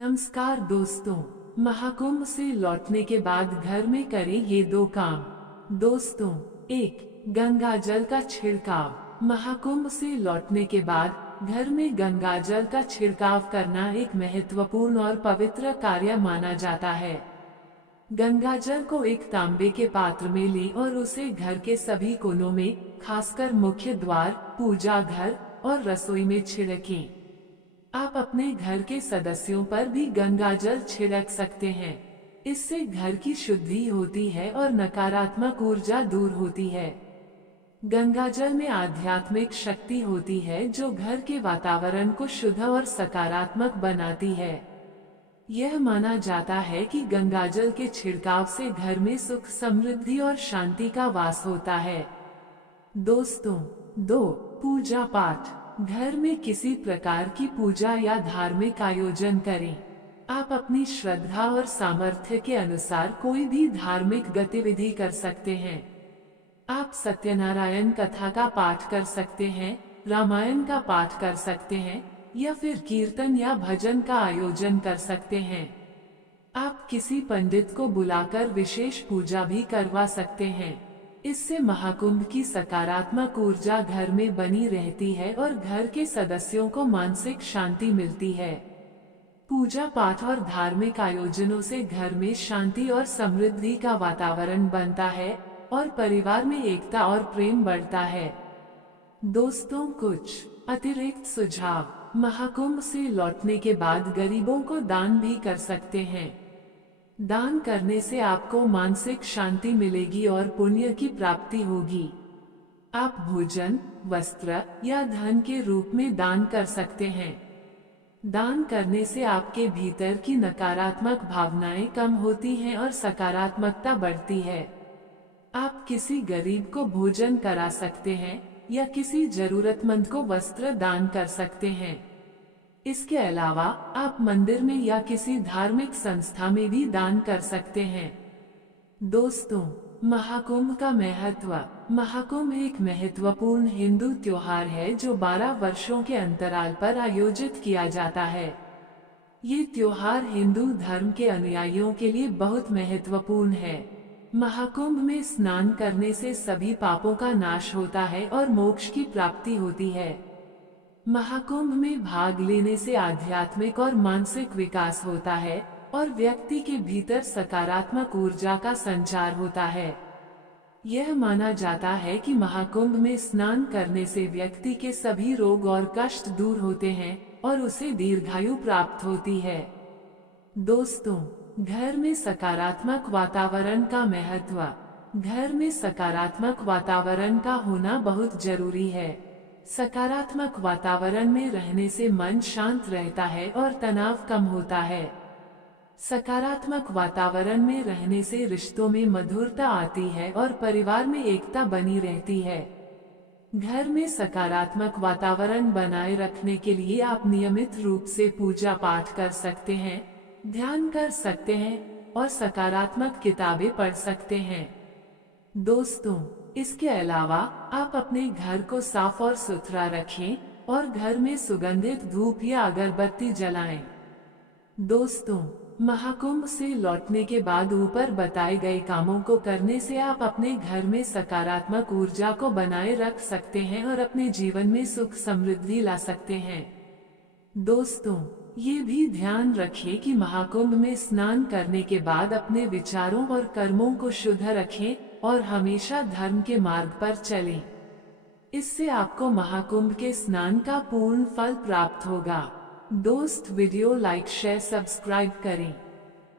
नमस्कार दोस्तों, महाकुंभ से लौटने के बाद घर में करें ये दो काम। दोस्तों, 1. गंगा जल का छिड़काव। महाकुंभ से लौटने के बाद घर में गंगा जल का छिड़काव करना एक महत्वपूर्ण और पवित्र कार्य माना जाता है। गंगा जल को एक तांबे के पात्र में लें और उसे घर के सभी कोनों में, खासकर मुख्य द्वार, पूजा घर और रसोई में छिड़कें। आप अपने घर के सदस्यों पर भी गंगा जल छिड़क सकते हैं। इससे घर की शुद्धि होती है और नकारात्मक ऊर्जा दूर होती है। गंगा जल में आध्यात्मिक शक्ति होती है जो घर के वातावरण को शुद्ध और सकारात्मक बनाती है। यह माना जाता है कि गंगा जल के छिड़काव से घर में सुख, समृद्धि और शांति का वास होता है। दोस्तों, 2. पूजा पाठ। घर में किसी प्रकार की पूजा या धार्मिक आयोजन करें। आप अपनी श्रद्धा और सामर्थ्य के अनुसार कोई भी धार्मिक गतिविधि कर सकते हैं। आप सत्यनारायण कथा का पाठ कर सकते हैं, रामायण का पाठ कर सकते हैं या फिर कीर्तन या भजन का आयोजन कर सकते हैं। आप किसी पंडित को बुलाकर विशेष पूजा भी करवा सकते हैं। इससे महाकुंभ की सकारात्मक ऊर्जा घर में बनी रहती है और घर के सदस्यों को मानसिक शांति मिलती है। पूजा पाठ और धार्मिक आयोजनों से घर में शांति और समृद्धि का वातावरण बनता है और परिवार में एकता और प्रेम बढ़ता है। दोस्तों, कुछ अतिरिक्त सुझाव। महाकुंभ से लौटने के बाद गरीबों को दान भी कर सकते हैं। दान करने से आपको मानसिक शांति मिलेगी और पुण्य की प्राप्ति होगी। आप भोजन, वस्त्र या धन के रूप में दान कर सकते हैं। दान करने से आपके भीतर की नकारात्मक भावनाएं कम होती हैं और सकारात्मकता बढ़ती है। आप किसी गरीब को भोजन करा सकते हैं या किसी जरूरतमंद को वस्त्र दान कर सकते हैं। इसके अलावा आप मंदिर में या किसी धार्मिक संस्था में भी दान कर सकते हैं। दोस्तों, महाकुंभ का महत्व। महाकुंभ एक महत्वपूर्ण हिंदू त्योहार है जो 12 वर्षों के अंतराल पर आयोजित किया जाता है। ये त्योहार हिंदू धर्म के अनुयायियों के लिए बहुत महत्वपूर्ण है। महाकुंभ में स्नान करने से सभी पापों का नाश होता है और मोक्ष की प्राप्ति होती है। महाकुंभ में भाग लेने से आध्यात्मिक और मानसिक विकास होता है और व्यक्ति के भीतर सकारात्मक ऊर्जा का संचार होता है। यह माना जाता है कि महाकुंभ में स्नान करने से व्यक्ति के सभी रोग और कष्ट दूर होते हैं और उसे दीर्घायु प्राप्त होती है। दोस्तों, घर में सकारात्मक वातावरण का महत्व। घर में सकारात्मक वातावरण का होना बहुत जरूरी है। सकारात्मक वातावरण में रहने से मन शांत रहता है और तनाव कम होता है। सकारात्मक वातावरण में रहने से रिश्तों में मधुरता आती है और परिवार में एकता बनी रहती है। घर में सकारात्मक वातावरण बनाए रखने के लिए आप नियमित रूप से पूजा पाठ कर सकते हैं, ध्यान कर सकते हैं और सकारात्मक किताबें पढ़ सकते हैं। दोस्तों, इसके अलावा आप अपने घर को साफ और सुथरा रखें और घर में सुगंधित धूप या अगरबत्ती जलाएं। दोस्तों, महाकुंभ से लौटने के बाद ऊपर बताए गए कामों को करने से आप अपने घर में सकारात्मक ऊर्जा को बनाए रख सकते हैं और अपने जीवन में सुख समृद्धि ला सकते हैं। दोस्तों, ये भी ध्यान रखें कि महाकुंभ में स्नान करने के बाद अपने विचारों और कर्मों को शुद्ध रखें और हमेशा धर्म के मार्ग पर चलें। इससे आपको महाकुंभ के स्नान का पूर्ण फल प्राप्त होगा। दोस्त, वीडियो लाइक, शेयर, सब्सक्राइब करें।